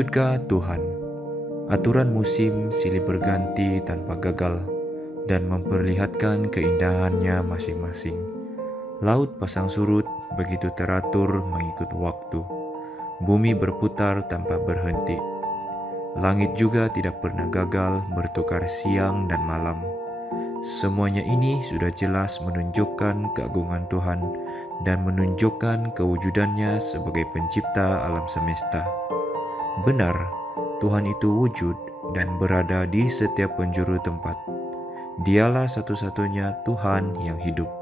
Wujudkah Tuhan? Aturan musim silih berganti tanpa gagal dan memperlihatkan keindahannya masing-masing. Laut pasang surut begitu teratur mengikut waktu. Bumi berputar tanpa berhenti. Langit juga tidak pernah gagal bertukar siang dan malam. Semuanya ini sudah jelas menunjukkan keagungan Tuhan dan menunjukkan kewujudannya sebagai pencipta alam semesta. Benar, Tuhan itu wujud dan berada di setiap penjuru tempat. Dialah satu-satunya Tuhan yang hidup.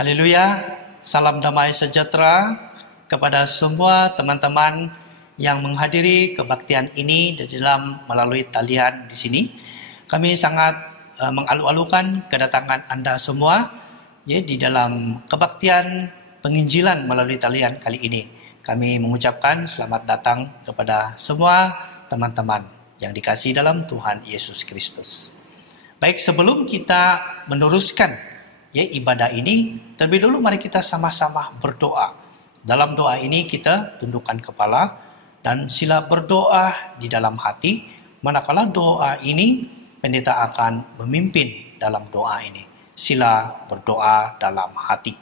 Haleluya, salam damai sejahtera kepada semua teman-teman yang menghadiri kebaktian ini di dalam melalui talian di sini. Kami sangat mengalu-alukan kedatangan Anda semua di dalam kebaktian penginjilan melalui talian kali ini. Kami mengucapkan selamat datang kepada semua teman-teman yang dikasihi dalam Tuhan Yesus Kristus. Baik, sebelum kita meneruskan ibadah ini, terlebih dulu mari kita sama-sama berdoa. Dalam doa ini kita tundukkan kepala dan sila berdoa di dalam hati. Manakala doa ini, pendeta akan memimpin dalam doa ini. Sila berdoa dalam hati.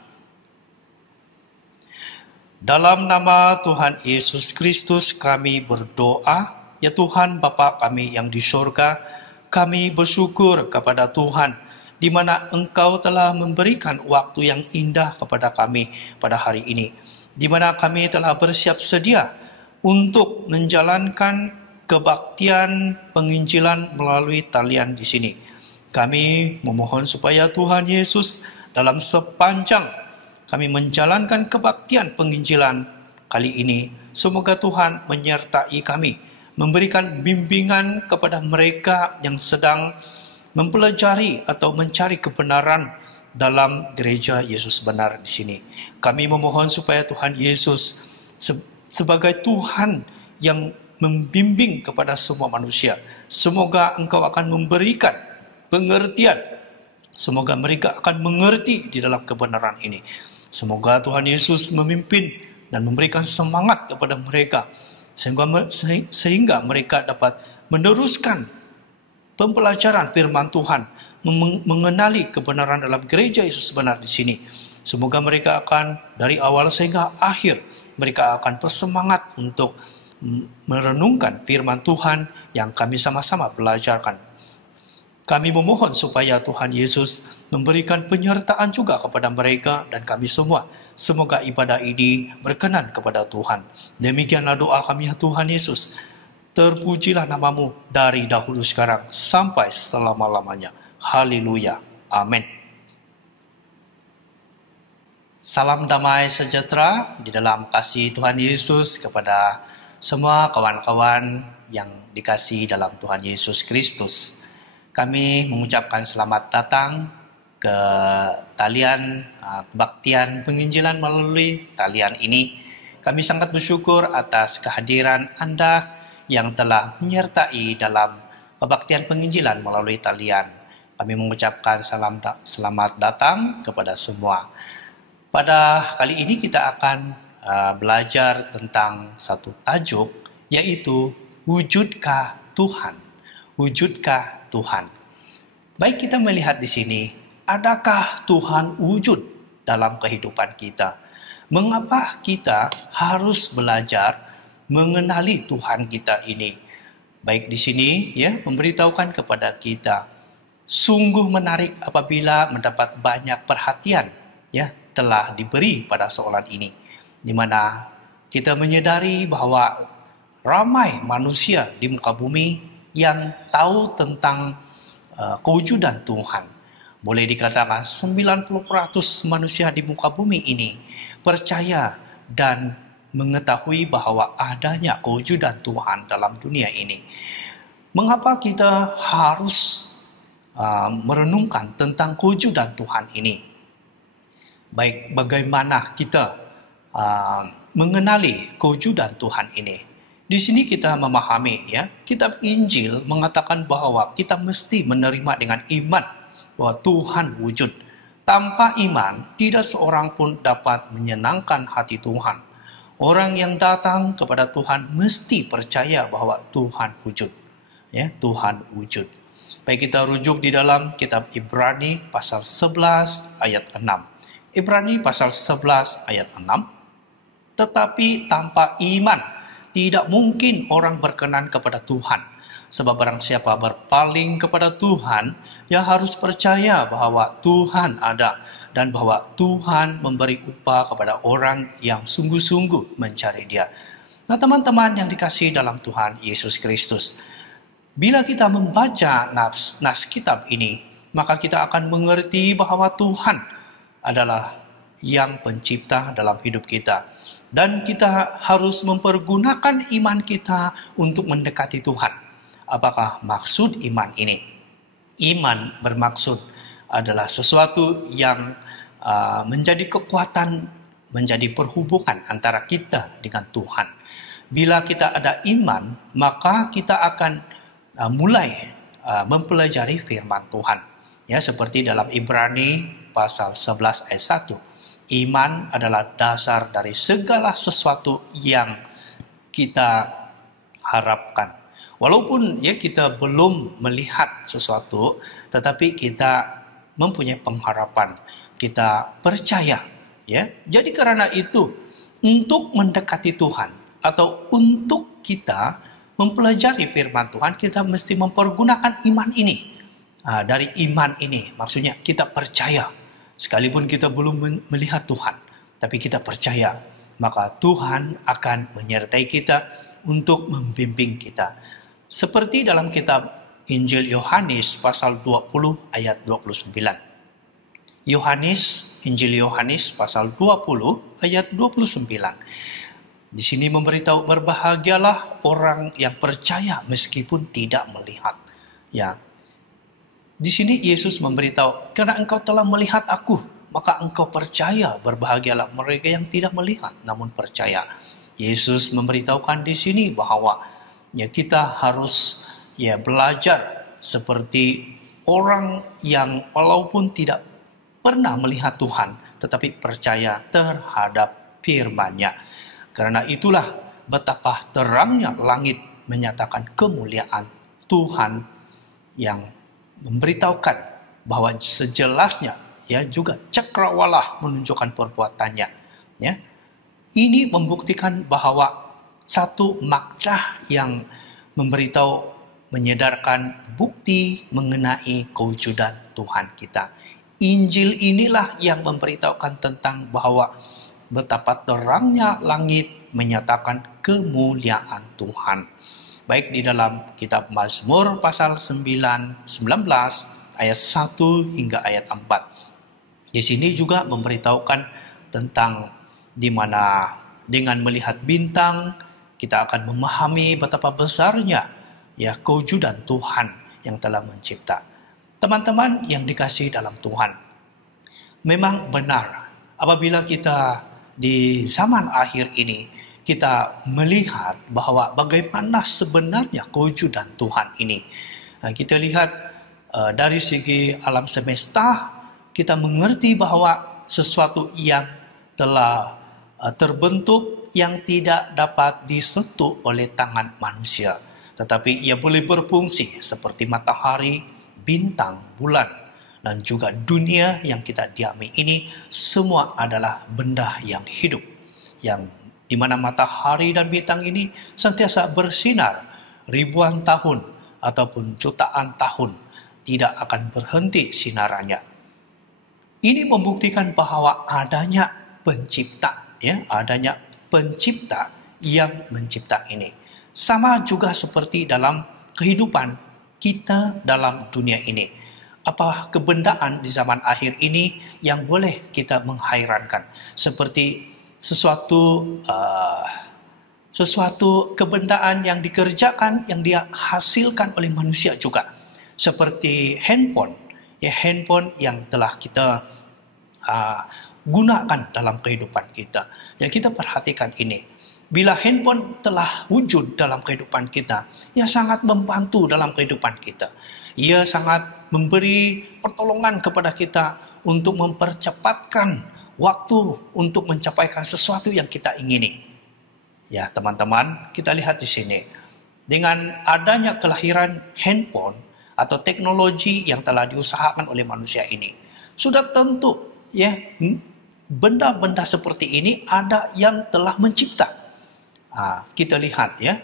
Dalam nama Tuhan Yesus Kristus kami berdoa, ya Tuhan Bapa kami yang di surga, kami bersyukur kepada Tuhan di mana Engkau telah memberikan waktu yang indah kepada kami pada hari ini, di mana kami telah bersiap sedia untuk menjalankan kebaktian penginjilan melalui talian di sini. Kami memohon supaya Tuhan Yesus dalam sepanjang kami menjalankan kebaktian penginjilan kali ini, semoga Tuhan menyertai kami, memberikan bimbingan kepada mereka yang sedang mempelajari atau mencari kebenaran dalam gereja Yesus benar di sini. Kami memohon supaya Tuhan Yesus sebagai Tuhan yang membimbing kepada semua manusia. Semoga Engkau akan memberikan pengertian. Semoga mereka akan mengerti di dalam kebenaran ini. Semoga Tuhan Yesus memimpin dan memberikan semangat kepada mereka sehingga mereka dapat meneruskan pembelajaran firman Tuhan, mengenali kebenaran dalam gereja Yesus benar di sini. Semoga mereka akan dari awal sehingga akhir, mereka akan bersemangat untuk merenungkan firman Tuhan yang kami sama-sama belajarkan. Kami memohon supaya Tuhan Yesus memberikan penyertaan juga kepada mereka dan kami semua. Semoga ibadah ini berkenan kepada Tuhan. Demikianlah doa kami ya Tuhan Yesus. Terpujilah namamu dari dahulu sekarang sampai selama-lamanya. Haleluya. Amin. Salam damai sejahtera di dalam kasih Tuhan Yesus kepada semua kawan-kawan yang dikasihi dalam Tuhan Yesus Kristus. Kami mengucapkan selamat datang ke talian kebaktian penginjilan melalui talian ini. Kami sangat bersyukur atas kehadiran Anda yang telah menyertai dalam kebaktian penginjilan melalui talian. Kami mengucapkan selamat datang kepada semua. Pada kali ini kita akan belajar tentang satu tajuk, yaitu Wujudkah Tuhan? Wujudkah Tuhan? Baik, kita melihat di sini, adakah Tuhan wujud dalam kehidupan kita? Mengapa kita harus belajar mengenali Tuhan kita ini? Baik di sini memberitahukan kepada kita Sungguh menarik apabila mendapat banyak perhatian ya telah diberi pada soalan ini, di mana kita menyadari bahwa ramai manusia di muka bumi yang tahu tentang kewujudan Tuhan. Boleh dikatakan 90% manusia di muka bumi ini percaya dan mengetahui bahwa adanya kewujudan Tuhan dalam dunia ini. Mengapa kita harus merenungkan tentang kewujudan Tuhan ini? Baik, bagaimana kita mengenali kewujudan Tuhan ini? Di sini kita memahami ya, kitab Injil mengatakan bahwa kita mesti menerima dengan iman bahwa Tuhan wujud. Tanpa iman, tidak seorang pun dapat menyenangkan hati Tuhan. Orang yang datang kepada Tuhan mesti percaya bahwa Tuhan wujud. Ya, Tuhan wujud. Baik, kita rujuk di dalam kitab Ibrani pasal 11 ayat 6. Ibrani pasal 11 ayat 6. Tetapi tanpa iman tidak mungkin orang berkenan kepada Tuhan. Sebab barang siapa berpaling kepada Tuhan, ia harus percaya bahwa Tuhan ada dan bahwa Tuhan memberi upah kepada orang yang sungguh-sungguh mencari Dia. Nah, teman-teman yang dikasihi dalam Tuhan Yesus Kristus, bila kita membaca nas kitab ini, maka kita akan mengerti bahwa Tuhan adalah yang pencipta dalam hidup kita. Dan kita harus mempergunakan iman kita untuk mendekati Tuhan. Apakah maksud iman ini? Iman bermaksud adalah sesuatu yang menjadi kekuatan, menjadi perhubungan antara kita dengan Tuhan. Bila kita ada iman, maka kita akan mulai mempelajari firman Tuhan. Ya, seperti dalam Ibrani pasal 11 ayat 1. Iman adalah dasar dari segala sesuatu yang kita harapkan. Walaupun ya kita belum melihat sesuatu, tetapi kita mempunyai pengharapan, kita percaya. Ya, jadi karena itu untuk mendekati Tuhan atau untuk kita mempelajari firman Tuhan, kita mesti mempergunakan iman ini. Dari iman ini, maksudnya kita percaya. Sekalipun kita belum melihat Tuhan, tapi kita percaya, maka Tuhan akan menyertai kita untuk membimbing kita. Seperti dalam kitab Injil Yohanes pasal 20 ayat 29. Injil Yohanes pasal 20 ayat 29. Di sini memberitahu berbahagialah orang yang percaya meskipun tidak melihat. Ya. Di sini Yesus memberitahu, karena engkau telah melihat aku, maka engkau percaya. Berbahagialah mereka yang tidak melihat, namun percaya. Yesus memberitahukan di sini bahwa ya kita harus ya belajar seperti orang yang walaupun tidak pernah melihat Tuhan, tetapi percaya terhadap firman-Nya. Karena itulah betapa terangnya langit menyatakan kemuliaan Tuhan yang memberitahukan bahwa sejelasnya ya juga cakrawala menunjukkan perbuatannya. Ya, ini membuktikan bahwa satu makna yang memberitahu, menyedarkan bukti mengenai kewujudan Tuhan kita. Injil inilah yang memberitahukan tentang bahwa betapa terangnya langit menyatakan kemuliaan Tuhan. Baik di dalam kitab Mazmur pasal 19 ayat 1 hingga ayat 4. Di sini juga memberitahukan tentang di mana dengan melihat bintang kita akan memahami betapa besarnya ya kewujudan Tuhan yang telah mencipta. Teman-teman yang dikasihi dalam Tuhan, memang benar apabila kita di zaman akhir ini kita melihat bahwa bagaimana sebenarnya kewujudan Tuhan ini. Nah, kita lihat dari segi alam semesta, kita mengerti bahwa sesuatu yang telah terbentuk yang tidak dapat disentuh oleh tangan manusia. Tetapi ia boleh berfungsi seperti matahari, bintang, bulan, dan juga dunia yang kita diami ini semua adalah benda yang hidup, yang di mana matahari dan bintang ini sentiasa bersinar ribuan tahun ataupun jutaan tahun, tidak akan berhenti sinarannya. Ini membuktikan bahwa adanya pencipta, ya, adanya pencipta yang mencipta ini. Sama juga seperti dalam kehidupan kita dalam dunia ini. Apa kebendaan di zaman akhir ini yang boleh kita menghairankan? Seperti sesuatu kebendaan yang dikerjakan, yang dia hasilkan oleh manusia juga. Seperti handphone, ya, handphone yang telah kita gunakan dalam kehidupan kita. Yang kita perhatikan ini, bila handphone telah wujud dalam kehidupan kita, ia sangat membantu dalam kehidupan kita. Ia sangat memberi pertolongan kepada kita untuk mempercepatkan waktu untuk mencapaikan sesuatu yang kita ingini. Ya, teman-teman, kita lihat di sini. Dengan adanya kelahiran handphone atau teknologi yang telah diusahakan oleh manusia ini, sudah tentu, ya, benda-benda seperti ini ada yang telah mencipta. Kita lihat, ya,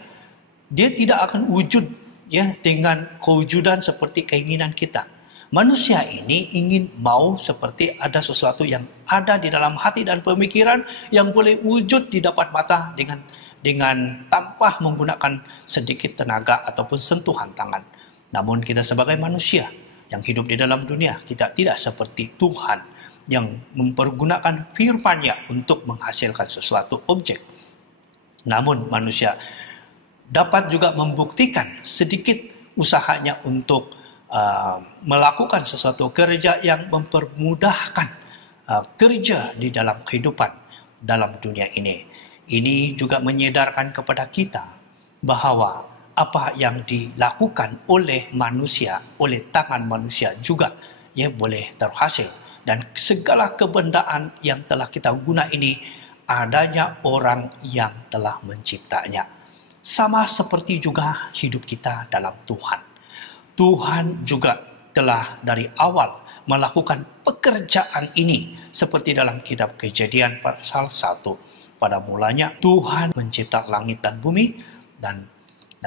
dia tidak akan wujud, ya, dengan kewujudan seperti keinginan kita. Manusia ini mau seperti ada sesuatu yang ada di dalam hati dan pemikiran yang boleh wujud di depan mata dengan tanpa menggunakan sedikit tenaga ataupun sentuhan tangan. Namun kita sebagai manusia yang hidup di dalam dunia, kita tidak seperti Tuhan yang mempergunakan firman-Nya untuk menghasilkan sesuatu objek. Namun manusia dapat juga membuktikan sedikit usahanya untuk melakukan sesuatu kerja yang mempermudahkan kerja di dalam kehidupan dalam dunia ini. Ini juga menyedarkan kepada kita bahwa apa yang dilakukan oleh manusia, oleh tangan manusia juga, ya, boleh terhasil. Dan segala kebendaan yang telah kita guna ini adanya orang yang telah menciptanya. Sama seperti juga hidup kita dalam Tuhan. Tuhan juga telah dari awal melakukan pekerjaan ini seperti dalam kitab Kejadian pasal 1. Pada mulanya Tuhan mencipta langit dan bumi dan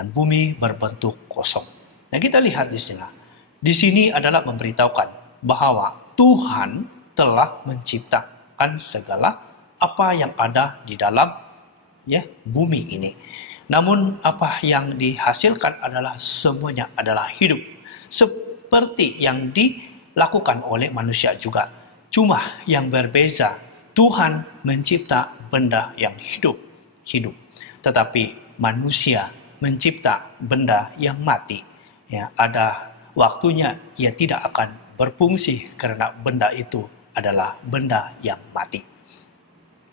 bumi berbentuk kosong. Nah, kita lihat di sini. Di sini adalah memberitahukan bahwa Tuhan telah menciptakan segala apa yang ada di dalam, ya, bumi ini. Namun apa yang dihasilkan adalah semuanya adalah hidup. Seperti yang dilakukan oleh manusia juga. Cuma yang berbeza, Tuhan mencipta benda yang hidup. Tetapi manusia mencipta benda yang mati. Ya, ada waktunya ia tidak akan berfungsi karena benda itu adalah benda yang mati.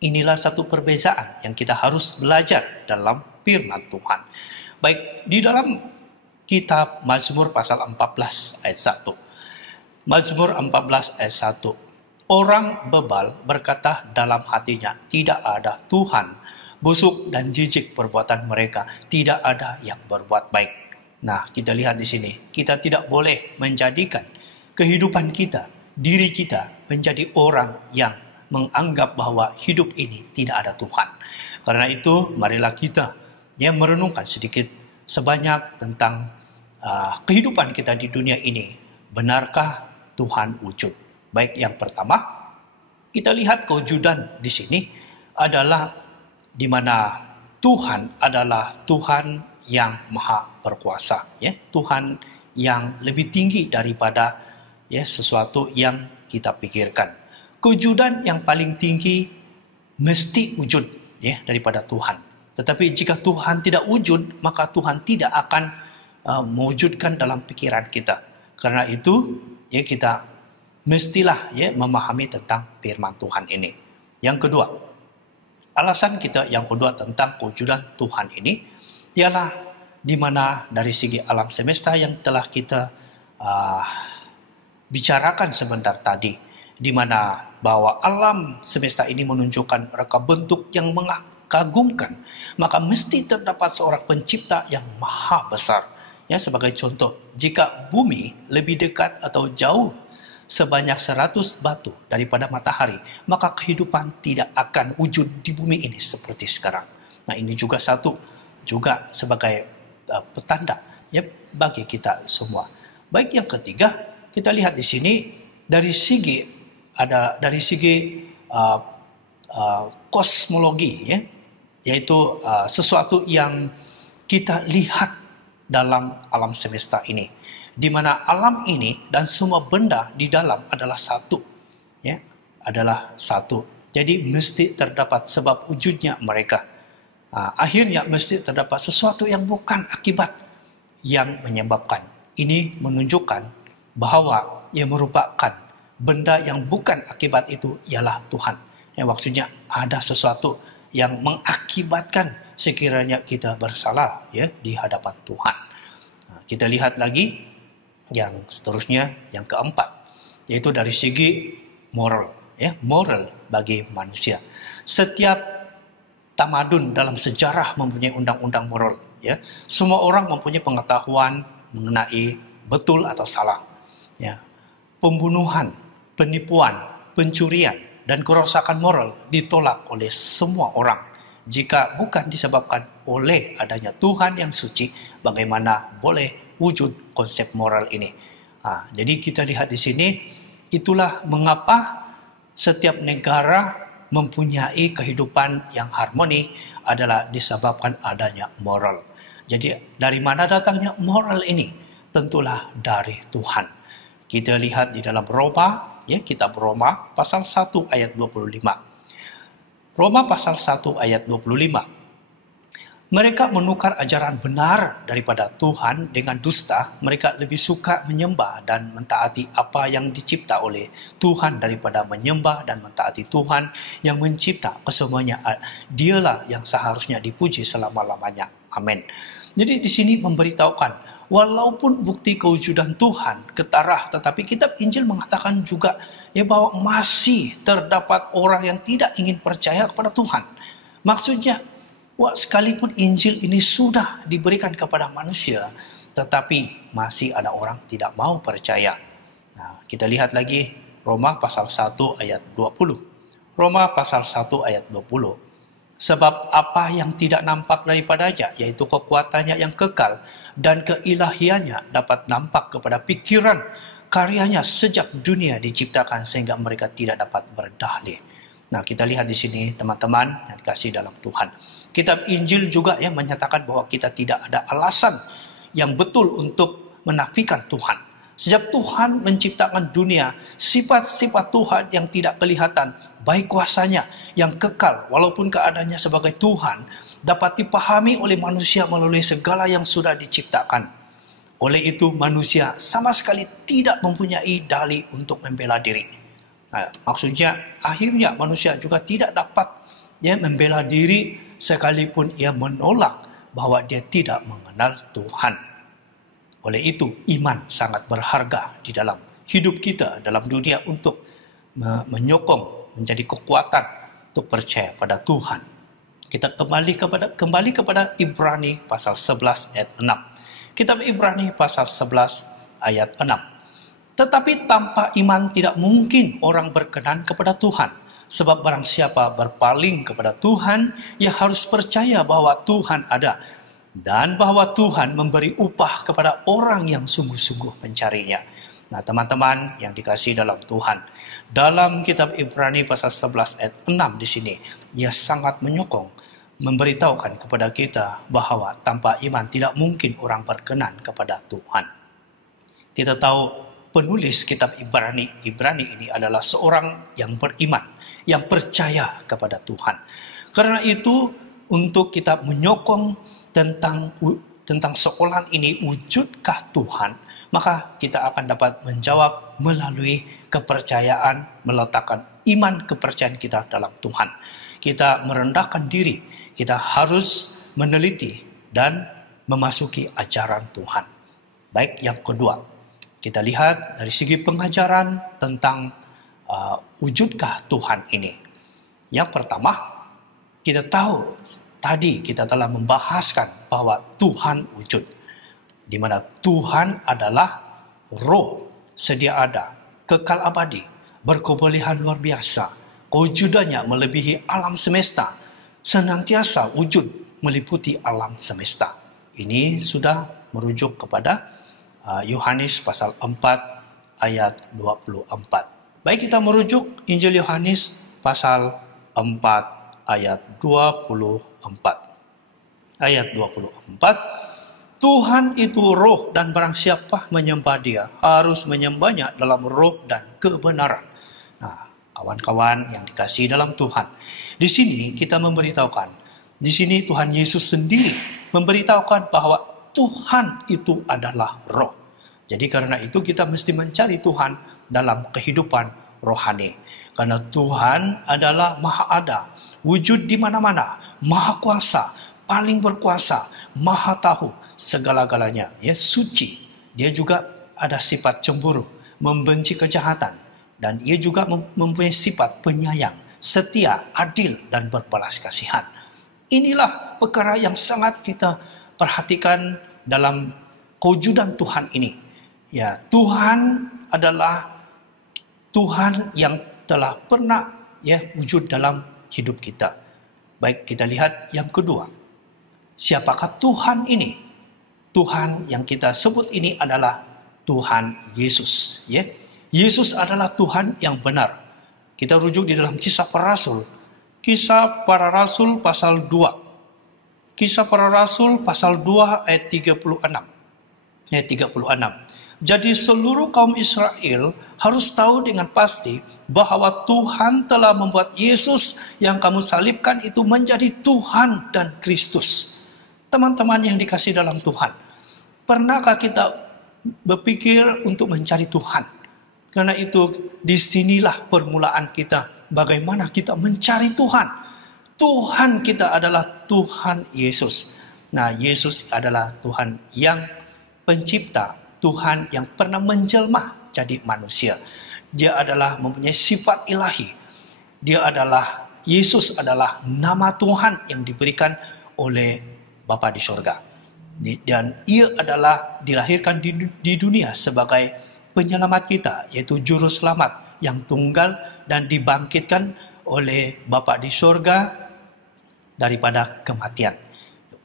Inilah satu perbezaan yang kita harus belajar dalam firman Tuhan. Baik, di dalam kitab Mazmur pasal 14 ayat 1. Mazmur 14 ayat 1. Orang bebal berkata dalam hatinya, tidak ada Tuhan. Busuk dan jijik perbuatan mereka, tidak ada yang berbuat baik. Nah, kita lihat di sini, kita tidak boleh menjadikan kehidupan kita, diri kita menjadi orang yang menganggap bahwa hidup ini tidak ada Tuhan. Karena itu, marilah kita, ya, merenungkan sedikit sebanyak tentang kehidupan kita di dunia ini. Benarkah Tuhan wujud? Baik, yang pertama, kita lihat kewujudan di sini adalah di mana Tuhan adalah Tuhan yang maha berkuasa, ya, Tuhan yang lebih tinggi daripada, ya, sesuatu yang kita pikirkan. Kewujudan yang paling tinggi mesti wujud, ya, daripada Tuhan. Tetapi jika Tuhan tidak wujud, maka Tuhan tidak akan mewujudkan dalam pikiran kita. Karena itu, ya, kita mestilah, ya, memahami tentang firman Tuhan ini. Yang kedua, alasan kita yang kedua tentang kewujudan Tuhan ini ialah di mana dari segi alam semesta yang telah kita bicarakan sebentar tadi, di mana bahwa alam semesta ini menunjukkan reka bentuk yang mengagumkan, maka mesti terdapat seorang pencipta yang maha besar. Ya, sebagai contoh, jika bumi lebih dekat atau jauh sebanyak 100 batu daripada matahari, maka kehidupan tidak akan wujud di bumi ini seperti sekarang. Nah, ini juga satu juga sebagai petanda, ya, bagi kita semua. Baik, yang ketiga, kita lihat di sini dari segi uh, kosmologi, ya, yaitu sesuatu yang kita lihat dalam alam semesta ini, di mana alam ini dan semua benda di dalam adalah satu, ya, adalah satu. Jadi mesti terdapat sebab wujudnya mereka. Akhirnya mesti terdapat sesuatu yang bukan akibat yang menyebabkan. Ini menunjukkan bahwa yang merupakan benda yang bukan akibat itu ialah Tuhan. Yang maksudnya ada sesuatu yang mengakibatkan sekiranya kita bersalah, ya, di hadapan Tuhan. Kita lihat lagi yang seterusnya, yang keempat, yaitu dari segi moral, ya, moral bagi manusia. Setiap tamadun dalam sejarah mempunyai undang-undang moral, ya. Semua orang mempunyai pengetahuan mengenai betul atau salah, ya. Pembunuhan, penipuan, pencurian, dan kerosakan moral ditolak oleh semua orang. Jika bukan disebabkan oleh adanya Tuhan yang suci, bagaimana boleh wujud konsep moral ini? Jadi kita lihat di sini, itulah mengapa setiap negara mempunyai kehidupan yang harmoni adalah disebabkan adanya moral. Jadi dari mana datangnya moral ini? Tentulah dari Tuhan. Kita lihat di dalam Roma, ya, kitab Roma pasal 1 ayat 25. Roma pasal 1 ayat 25. Mereka menukar ajaran benar daripada Tuhan dengan dusta. Mereka lebih suka menyembah dan mentaati apa yang dicipta oleh Tuhan daripada menyembah dan mentaati Tuhan yang mencipta kesemuanya. Dialah yang seharusnya dipuji selama-lamanya. Amin. Jadi di sini memberitahukan, walaupun bukti kewujudan Tuhan ketara, tetapi kitab Injil mengatakan juga, ya, bahwa masih terdapat orang yang tidak ingin percaya kepada Tuhan. Maksudnya, sekalipun Injil ini sudah diberikan kepada manusia, tetapi masih ada orang tidak mau percaya. Kita lihat lagi Roma pasal 1 ayat 20. Roma pasal 1 ayat 20. Sebab apa yang tidak nampak daripadanya, yaitu kekuatannya yang kekal dan keilahiannya, dapat nampak kepada pikiran karyanya sejak dunia diciptakan sehingga mereka tidak dapat berdalih. Kita lihat di sini teman-teman yang dikasihi dalam Tuhan. Kitab Injil juga, ya, menyatakan bahwa kita tidak ada alasan yang betul untuk menafikan Tuhan. Sejak Tuhan menciptakan dunia, sifat-sifat Tuhan yang tidak kelihatan, baik kuasanya yang kekal, walaupun keadaannya sebagai Tuhan, dapat dipahami oleh manusia melalui segala yang sudah diciptakan. Oleh itu, manusia sama sekali tidak mempunyai dalih untuk membela diri. Maksudnya, akhirnya manusia juga tidak dapat, ya, membela diri sekalipun ia menolak bahwa dia tidak mengenal Tuhan. Oleh itu, iman sangat berharga di dalam hidup kita, dalam dunia, untuk menyokong, menjadi kekuatan untuk percaya pada Tuhan. Kita kembali kepada Ibrani pasal 11 ayat 6. Kitab Ibrani pasal 11 ayat 6. Tetapi tanpa iman tidak mungkin orang berkenan kepada Tuhan. Sebab barang siapa berpaling kepada Tuhan, ia harus percaya bahwa Tuhan ada, dan bahwa Tuhan memberi upah kepada orang yang sungguh-sungguh mencarinya. Teman-teman yang dikasihi dalam Tuhan, dalam kitab Ibrani pasal 11 ayat 6 di sini, dia sangat menyokong, memberitahukan kepada kita bahwa tanpa iman tidak mungkin orang berkenan kepada Tuhan. Kita tahu penulis kitab Ibrani ini adalah seorang yang beriman, yang percaya kepada Tuhan. Karena itu, untuk kita menyokong tentang soalan ini, wujudkah Tuhan, maka kita akan dapat menjawab melalui kepercayaan, meletakkan iman kepercayaan kita dalam Tuhan. Kita merendahkan diri, kita harus meneliti dan memasuki ajaran Tuhan. Baik, yang kedua, kita lihat dari segi pengajaran tentang wujudkah Tuhan ini. Yang pertama, kita tahu tadi kita telah membahaskan bahwa Tuhan wujud, di mana Tuhan adalah Roh, sedia ada, kekal abadi, berkebolehan luar biasa, kewujudannya melebihi alam semesta, senantiasa wujud meliputi alam semesta. Ini sudah merujuk kepada Yohanes pasal 4 ayat 24. Baik, kita merujuk Injil Yohanes pasal 4 ayat 24. Ayat 24, Tuhan itu roh dan barang siapa menyembah dia harus menyembahnya dalam roh dan kebenaran. Nah, kawan-kawan yang dikasihi dalam Tuhan, di sini kita memberitahukan, di sini Tuhan Yesus sendiri memberitahukan bahwa Tuhan itu adalah roh. Jadi karena itu kita mesti mencari Tuhan dalam kehidupan rohani. Karena Tuhan adalah maha ada, wujud di mana-mana, maha kuasa, paling berkuasa, maha tahu segala-galanya, ya, suci. Dia juga ada sifat cemburu, membenci kejahatan, dan ia juga mempunyai sifat penyayang, setia, adil, dan berbalas kasihan. Inilah perkara yang sangat kita perhatikan dalam kewujudan Tuhan ini. Ya, Tuhan adalah Tuhan yang telah pernah, ya, wujud dalam hidup kita. Baik, kita lihat yang kedua. Siapakah Tuhan ini? Tuhan yang kita sebut ini adalah Tuhan Yesus. Ya, Yesus adalah Tuhan yang benar. Kita rujuk di dalam Kisah Para Rasul. Kisah Para Rasul pasal 2. Kisah Para Rasul pasal 2 ayat 36. Ayat 36. Jadi seluruh kaum Israel harus tahu dengan pasti bahwa Tuhan telah membuat Yesus yang kamu salibkan itu menjadi Tuhan dan Kristus. Teman-teman yang dikasihi dalam Tuhan, pernahkah kita berpikir untuk mencari Tuhan? Karena itu disinilah permulaan kita, bagaimana kita mencari Tuhan. Tuhan kita adalah Tuhan Yesus. Nah, Yesus adalah Tuhan yang pencipta, Tuhan yang pernah menjelma jadi manusia. Dia adalah mempunyai sifat ilahi. Yesus adalah nama Tuhan yang diberikan oleh Bapa di sorga. Dan ia adalah dilahirkan di dunia sebagai penyelamat kita, yaitu juru selamat yang tunggal dan dibangkitkan oleh Bapa di sorga daripada kematian.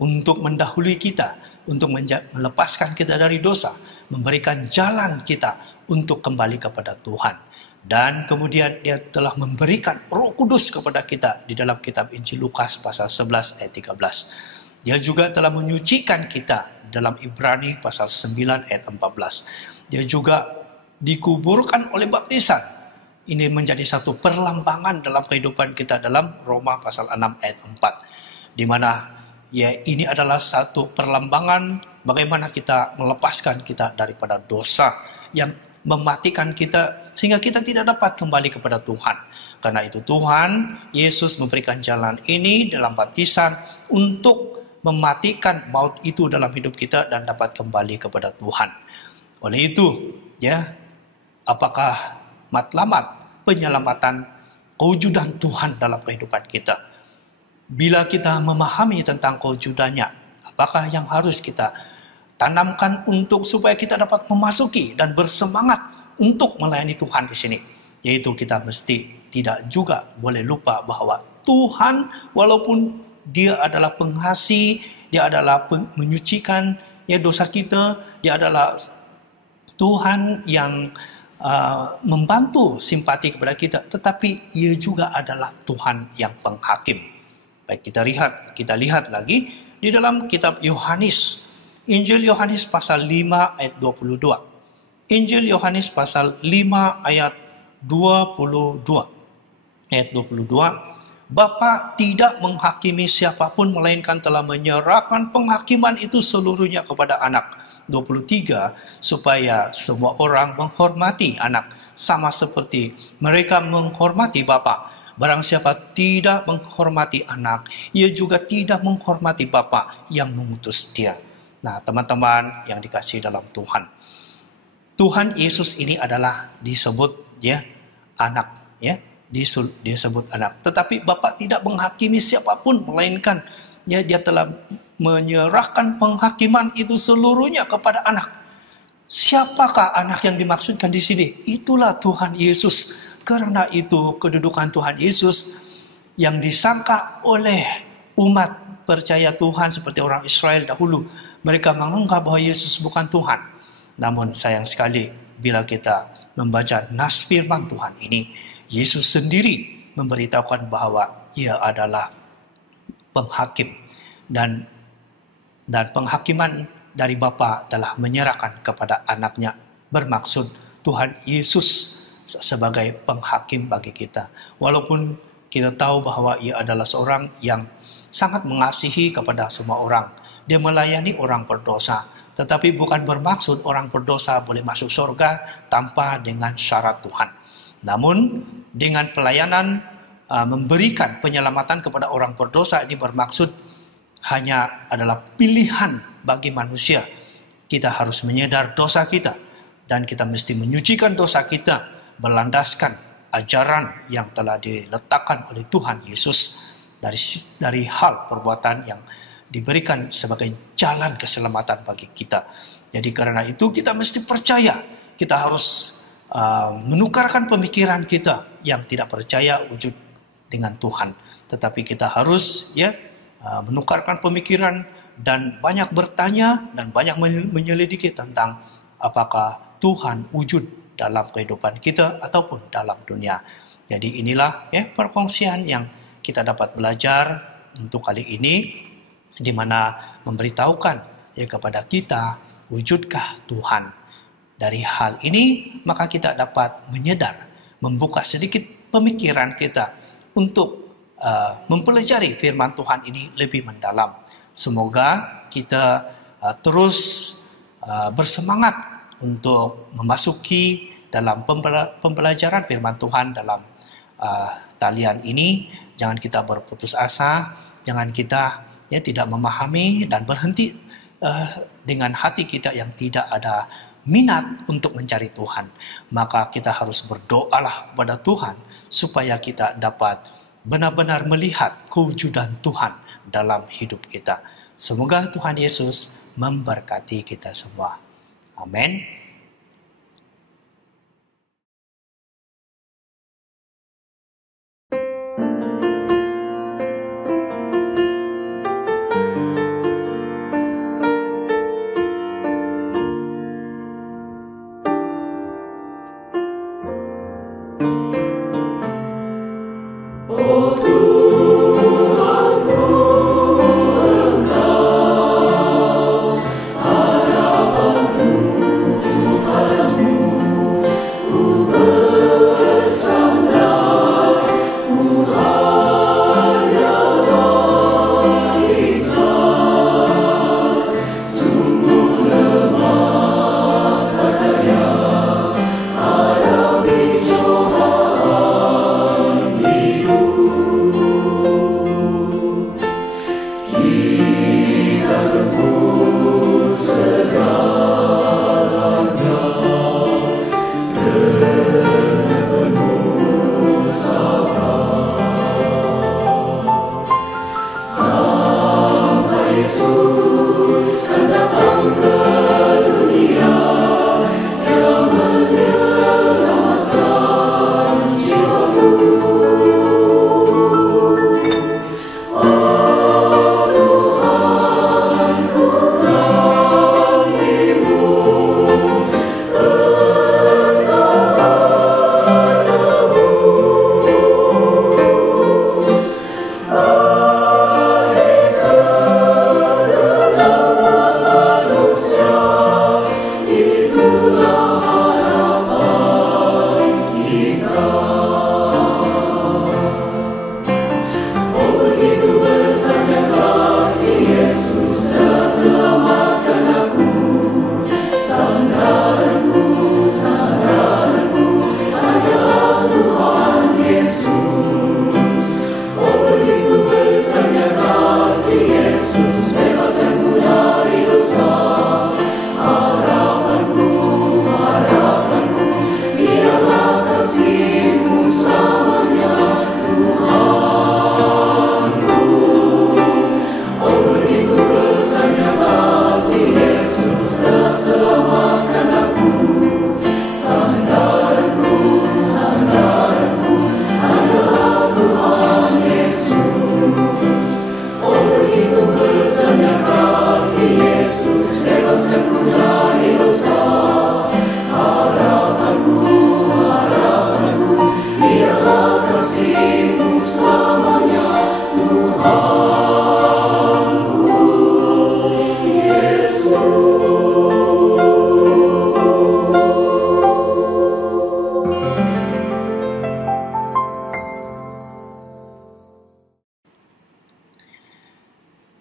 Untuk mendahului kita, untuk melepaskan kita dari dosa, memberikan jalan kita untuk kembali kepada Tuhan. Dan kemudian dia telah memberikan Roh Kudus kepada kita di dalam kitab Injil Lukas pasal 11 ayat 13. Dia juga telah menyucikan kita dalam Ibrani pasal 9 ayat 14. Dia juga dikuburkan oleh baptisan. Ini menjadi satu perlambangan dalam kehidupan kita dalam Roma pasal 6 ayat 4. Di mana ya, ini adalah satu perlambangan bagaimana kita melepaskan kita daripada dosa yang mematikan kita sehingga kita tidak dapat kembali kepada Tuhan. Karena itu Tuhan Yesus memberikan jalan ini dalam baptisan untuk mematikan maut itu dalam hidup kita dan dapat kembali kepada Tuhan. Oleh itu, ya, apakah matlamat penyelamatan kewujudan Tuhan dalam kehidupan kita? Bila kita memahami tentang kewujudannya, apakah yang harus kita tanamkan untuk supaya kita dapat memasuki dan bersemangat untuk melayani Tuhan di sini? Yaitu kita mesti tidak juga boleh lupa bahwa Tuhan walaupun Dia adalah pengasih, Dia adalah menyucikan ya dosa kita, Dia adalah Tuhan yang membantu simpati kepada kita, tetapi Ia juga adalah Tuhan yang penghakim. Baik, kita lihat lagi di dalam kitab Yohanes. Injil Yohanes pasal 5 ayat 22. Injil Yohanes pasal 5 ayat 22. Ayat 22. Bapa tidak menghakimi siapapun melainkan telah menyerahkan penghakiman itu seluruhnya kepada anak. 23. Supaya semua orang menghormati anak sama seperti mereka menghormati Bapa. Barang siapa tidak menghormati anak, ia juga tidak menghormati Bapa yang mengutus dia. Nah, teman-teman yang dikasihi dalam Tuhan, Tuhan Yesus ini adalah disebut ya anak, ya disebut anak. Tetapi Bapa tidak menghakimi siapapun melainkan ya Dia telah menyerahkan penghakiman itu seluruhnya kepada anak. Siapakah anak yang dimaksudkan di sini? Itulah Tuhan Yesus. Karena itu kedudukan Tuhan Yesus yang disangka oleh umat percaya Tuhan seperti orang Israel dahulu. Mereka menganggap bahwa Yesus bukan Tuhan. Namun sayang sekali bila kita membaca nas firman Tuhan ini, Yesus sendiri memberitahukan bahwa Ia adalah penghakim dan penghakiman dari Bapa telah menyerahkan kepada anaknya, bermaksud Tuhan Yesus sebagai penghakim bagi kita. Walaupun kita tahu bahwa Ia adalah seorang yang sangat mengasihi kepada semua orang, Dia melayani orang berdosa, tetapi bukan bermaksud orang berdosa boleh masuk surga tanpa dengan syarat Tuhan. Namun dengan pelayanan memberikan penyelamatan kepada orang berdosa ini bermaksud hanya adalah pilihan bagi manusia. Kita harus menyadar dosa kita dan kita mesti menyucikan dosa kita berlandaskan ajaran yang telah diletakkan oleh Tuhan Yesus dari hal perbuatan yang diberikan sebagai jalan keselamatan bagi kita. Jadi karena itu kita mesti percaya, kita harus menukarkan pemikiran kita yang tidak percaya wujud dengan Tuhan, tetapi kita harus menukarkan pemikiran dan banyak bertanya dan banyak menyelidiki tentang apakah Tuhan wujud dalam kehidupan kita ataupun dalam dunia. Jadi inilah perkongsian yang kita dapat belajar untuk kali ini, di mana memberitahukan kepada kita, wujudkah Tuhan? Dari hal ini maka kita dapat menyadar, membuka sedikit pemikiran kita untuk mempelajari firman Tuhan ini lebih mendalam. Semoga kita terus bersemangat untuk memasuki dalam pembelajaran firman Tuhan dalam talian ini. Jangan kita berputus asa, jangan kita tidak memahami dan berhenti dengan hati kita yang tidak ada minat untuk mencari Tuhan. Maka kita harus berdoalah kepada Tuhan supaya kita dapat benar-benar melihat kewujudan Tuhan dalam hidup kita. Semoga Tuhan Yesus memberkati kita semua. Amin.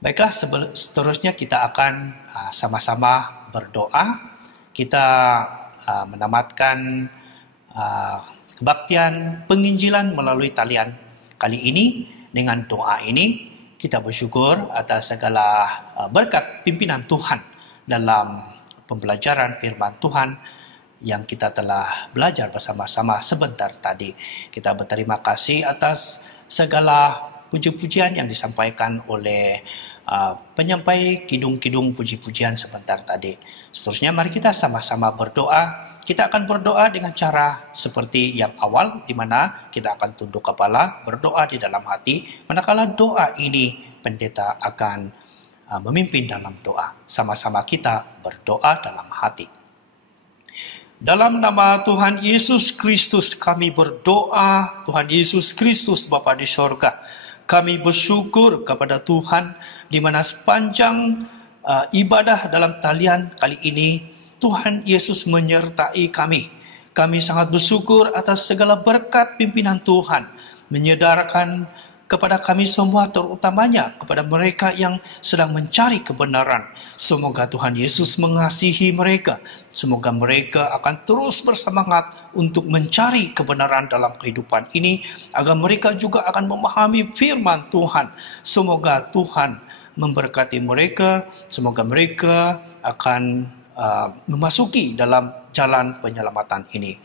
Baiklah, seterusnya kita akan sama-sama berdoa. Kita menamatkan kebaktian penginjilan melalui talian kali ini dengan doa ini. Kita bersyukur atas segala berkat pimpinan Tuhan dalam pembelajaran firman Tuhan yang kita telah belajar bersama-sama sebentar tadi. Kita berterima kasih atas segala puji-pujian yang disampaikan oleh penyampai kidung-kidung puji-pujian sebentar tadi. Seterusnya mari kita sama-sama berdoa. Kita akan berdoa dengan cara seperti yang awal, di mana kita akan tunduk kepala, berdoa di dalam hati. Manakala doa ini, pendeta akan memimpin dalam doa. Sama-sama kita berdoa dalam hati. Dalam nama Tuhan Yesus Kristus kami berdoa. Tuhan Yesus Kristus Bapa di sorga, kami bersyukur kepada Tuhan di mana sepanjang ibadah dalam talian kali ini Tuhan Yesus menyertai kami. Kami sangat bersyukur atas segala berkat pimpinan Tuhan, menyedarkan kepada kami semua, terutamanya kepada mereka yang sedang mencari kebenaran. Semoga Tuhan Yesus mengasihi mereka. Semoga mereka akan terus bersemangat untuk mencari kebenaran dalam kehidupan ini, agar mereka juga akan memahami firman Tuhan. Semoga Tuhan memberkati mereka. Semoga mereka akan memasuki dalam jalan penyelamatan ini.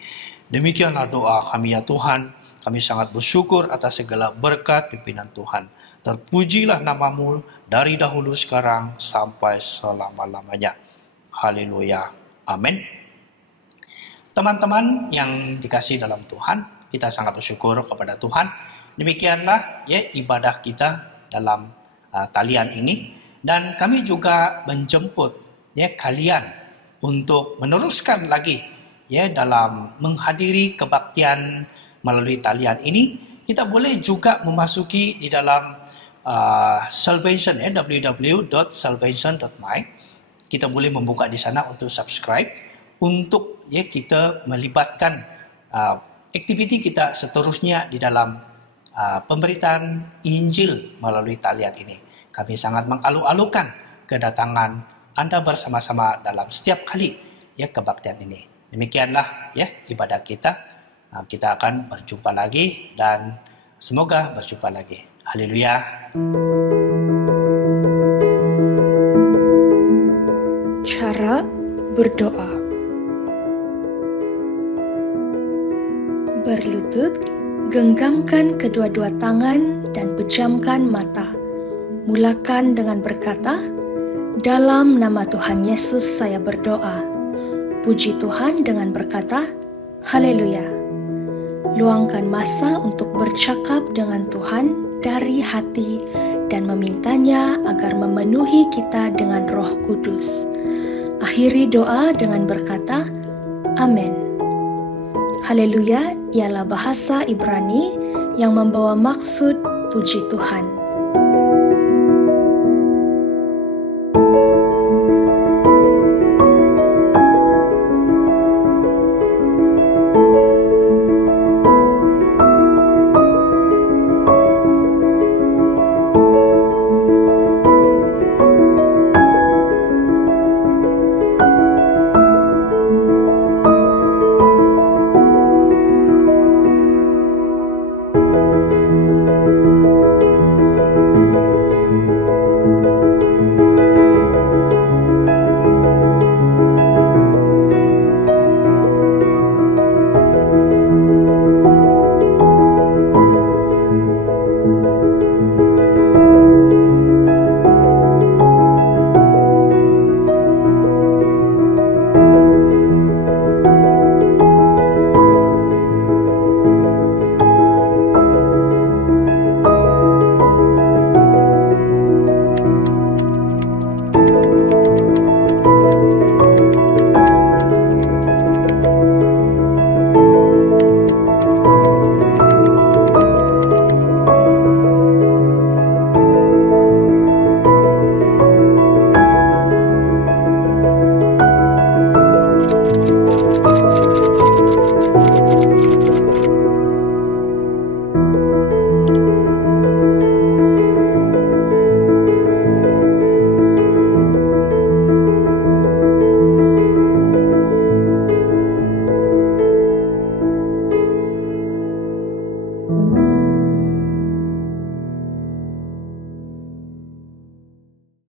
Demikianlah doa kami ya Tuhan. Kami sangat bersyukur atas segala berkat pimpinan Tuhan. Terpujilah nama-Mu dari dahulu sekarang sampai selama-lamanya. Haleluya. Amin. Teman-teman yang dikasihi dalam Tuhan, kita sangat bersyukur kepada Tuhan. Demikianlah ya ibadah kita dalam talian ini, dan kami juga menjemput ya kalian untuk meneruskan lagi ya dalam menghadiri kebaktian melalui talian ini. Kita boleh juga memasuki di dalam Salvation ya, www.salvation.my. Kita boleh membuka di sana untuk subscribe, untuk ya kita melibatkan aktiviti kita seterusnya di dalam pemberitaan Injil melalui talian ini. Kami sangat mengalu-alukan kedatangan Anda bersama-sama dalam setiap kali ya kebaktian ini. Demikianlah ya ibadah kita. Kita akan berjumpa lagi dan semoga berjumpa lagi. Haleluya. Cara berdoa. Berlutut, genggamkan kedua-dua tangan dan pejamkan mata. Mulakan dengan berkata, "Dalam nama Tuhan Yesus saya berdoa." Puji Tuhan dengan berkata, "Haleluya." Luangkan masa untuk bercakap dengan Tuhan dari hati dan memintanya agar memenuhi kita dengan Roh Kudus. Akhiri doa dengan berkata, Amin. Haleluya ialah bahasa Ibrani yang membawa maksud puji Tuhan.